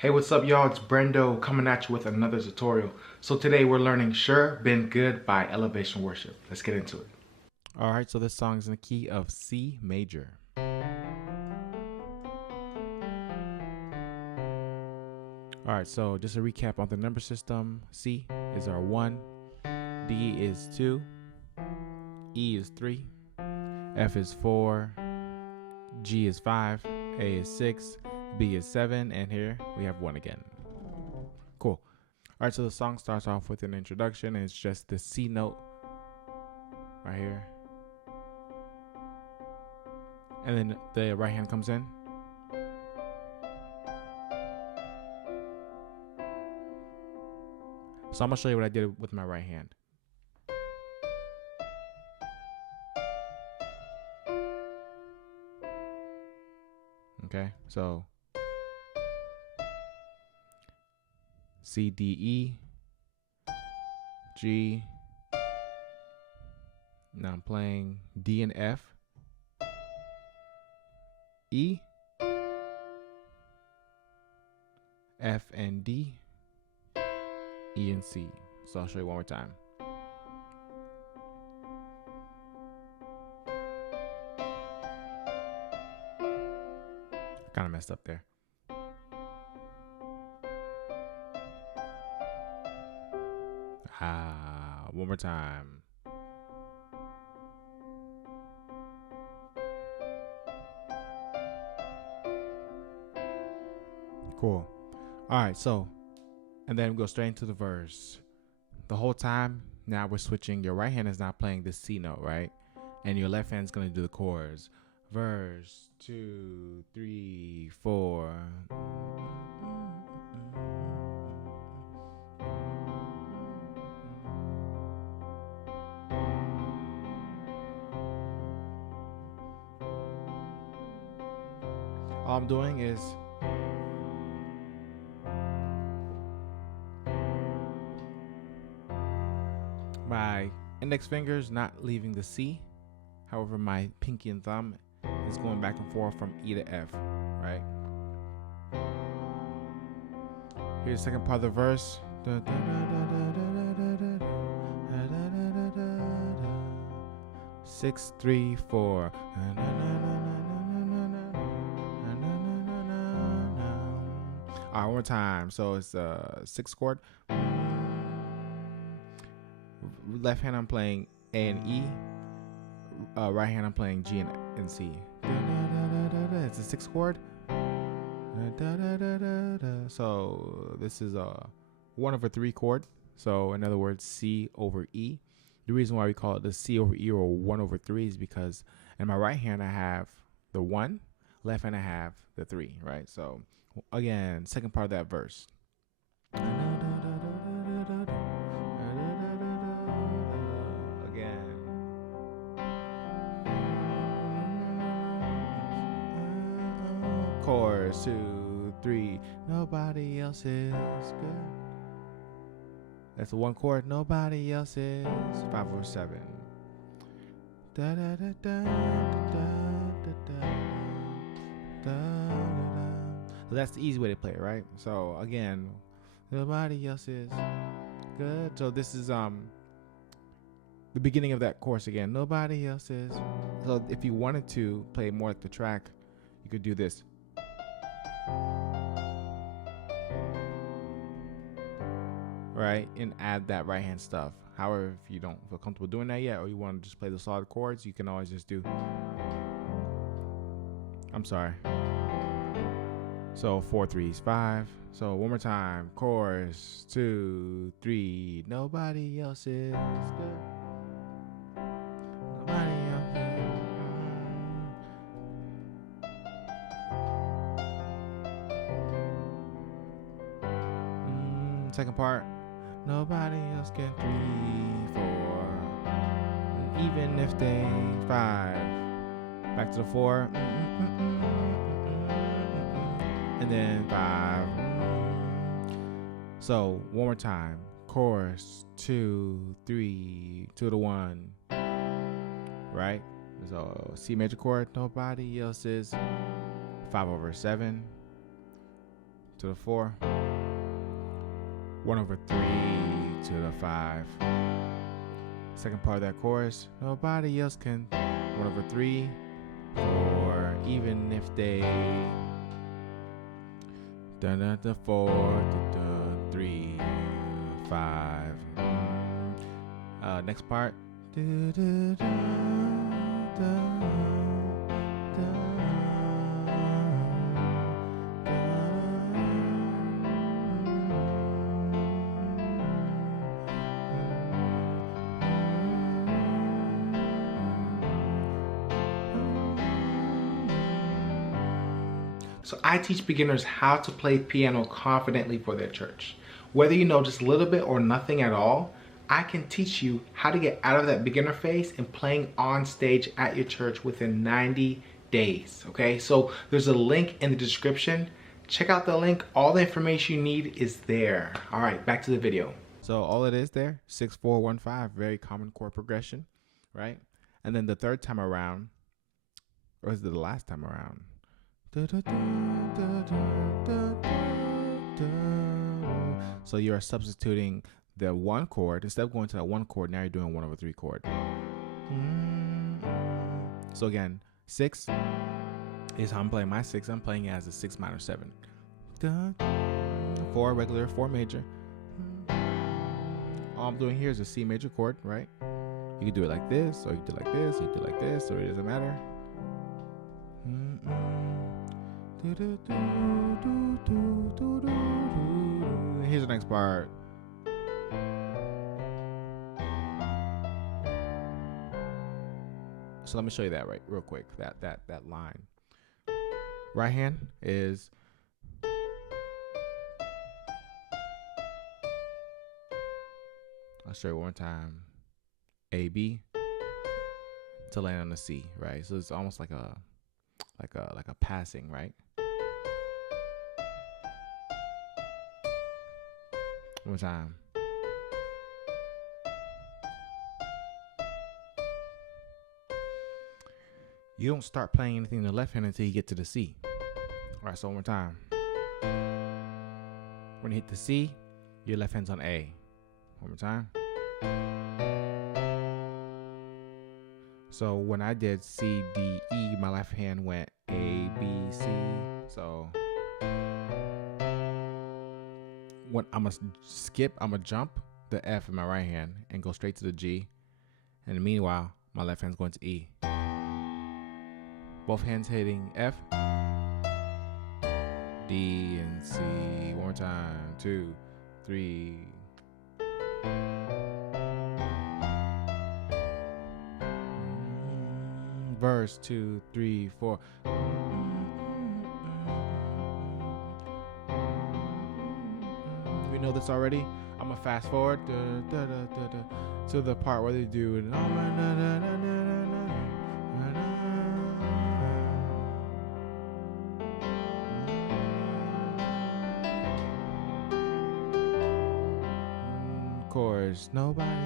Hey, what's up, y'all? It's Brendo coming at you with another tutorial. So today we're learning Sure Been Good by Elevation Worship. Let's get into it. All right, so this song is in the key of C major. All right, so just a recap on the number system. C is our 1, D is 2, E is 3, F is 4, G is 5, A is 6, B is 7, and here we have 1 again. Cool. All right, so the song starts off with an introduction, and it's just the C note right here. And then the right hand comes in. So I'm going to show you what I did with my right hand. Okay, so C, D, E, G. Now I'm playing D and F, E, F and D, E and C. So I'll show you one more time. Kind of messed up there. One more time. Cool. All right, so, and then we go straight into the verse. The whole time, now we're switching. Your right hand is not playing the C note, right? And your left hand's going to do the chords. Verse 2, 3, 4. All I'm doing is my index fingers not leaving the C. However, my pinky and thumb is going back and forth from E to F, right? Here's the second part of the verse. 6, 3, 4. All right, one more time. So it's a 6 chord. Left hand I'm playing A and E. Right hand I'm playing G and C. It's a 6 chord. So this is a 1/3 chord. So in other words, C over E. The reason why we call it the C over E or 1/3 is because in my right hand I have the 1, left hand I have the 3, right? So again, second part of that verse. Again. Chorus 2, 3. Nobody else is good. That's the 1 chord. Nobody else is 5/7. Da da da da da da da. So that's the easy way to play it, right? So again, nobody else is good. So this is the beginning of that chorus again. Nobody else is. So if you wanted to play more like the track, you could do this. Right, and add that right hand stuff. However, if you don't feel comfortable doing that yet, or you want to just play the solid chords, you can always just do. I'm sorry. So 4, 3 is 5. So one more time. Chorus 2, 3. Nobody else is good. Nobody else is. Second part. Nobody else can 3, 4. Even if they 5. Back to the 4. And then 5. So one more time. Chorus 2, 3, 2 to 1. Right? So C major chord. Nobody else is 5/7. to the 4, 1/3 to the 5. Second part of that chorus, nobody else can. 1/3, 4, even if they. The 4, 3, 5. Next part. So I teach beginners how to play piano confidently for their church. Whether you know just a little bit or nothing at all, I can teach you how to get out of that beginner phase and playing on stage at your church within 90 days, okay? So there's a link in the description. Check out the link. All the information you need is there. All right, back to the video. So all it is there, 6, 4, 1, 5, very common chord progression, right? And then the third time around, or is it the last time around? So you're substituting the 1 chord. Instead of going to that 1 chord, now you're doing 1/3 chord. So again, 6 is how I'm playing my 6. I'm playing it as a 6 minor 7. 4 regular, 4 major. All I'm doing here is a C major chord, right? You can do it like this, or you can do it like this, or you can do it like this, or it doesn't matter. Here's the next part. So let me show you that real quick. That line. Right hand is I'll show you one more time. A B to land on the C, right? So it's almost like a passing, right? One more time. You don't start playing anything in the left hand until you get to the C. All right, so one more time. When you hit the C, your left hand's on A. One more time. So when I did C, D, E, my left hand went A, B, C. So when I'm going to jump the F in my right hand and go straight to the G. And meanwhile, my left hand's going to E. Both hands hitting F, D, and C. One more time. 2, 3. Verse 2, 3, 4. We know this already. I'm gonna fast forward to the part where they do it. Chorus, nobody else.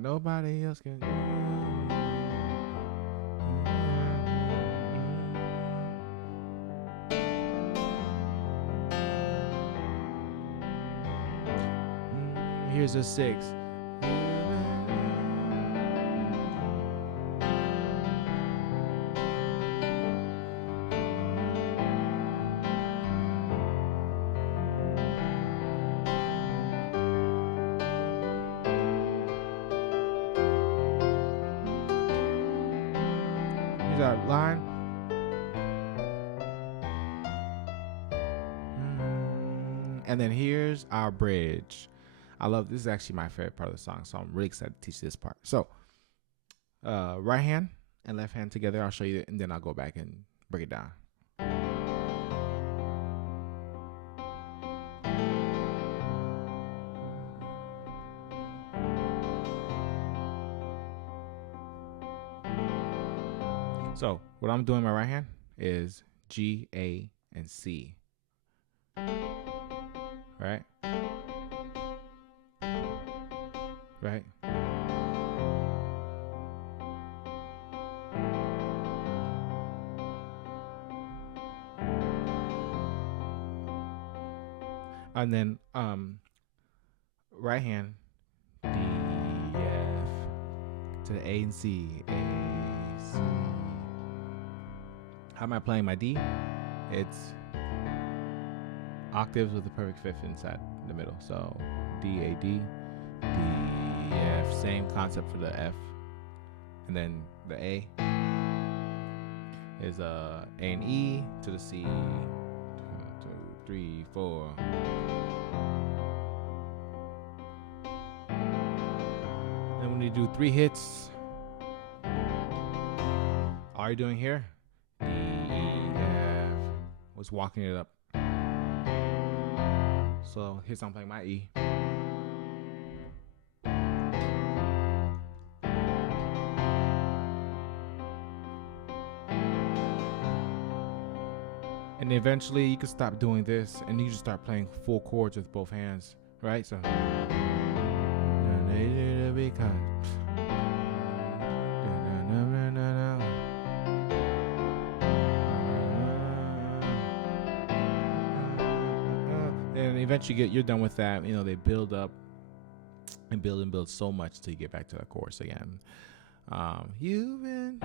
Nobody else can. Here's a 6. Here's our line. And then here's our bridge. I love this. Is actually my favorite part of the song, so I'm really excited to teach this part. So, right hand and left hand together. I'll show you, and then I'll go back and break it down. So, what I'm doing in my right hand is G, A, and C. right? And then right hand, D, F, to the A and C, A, C. How am I playing my D? It's octaves with the perfect fifth inside the middle. So D, A, D, D, F. Same concept for the F. And then the A is A and E to the C. 1, 2, 3, 4. Then when you do 3 hits, all you're doing here, D, E, F, was walking it up. So here's I'm playing my E. And eventually you can stop doing this and you just start playing full chords with both hands, right? So and eventually you're done with that. You know, they build up and build so much till you get back to that chorus again. You've been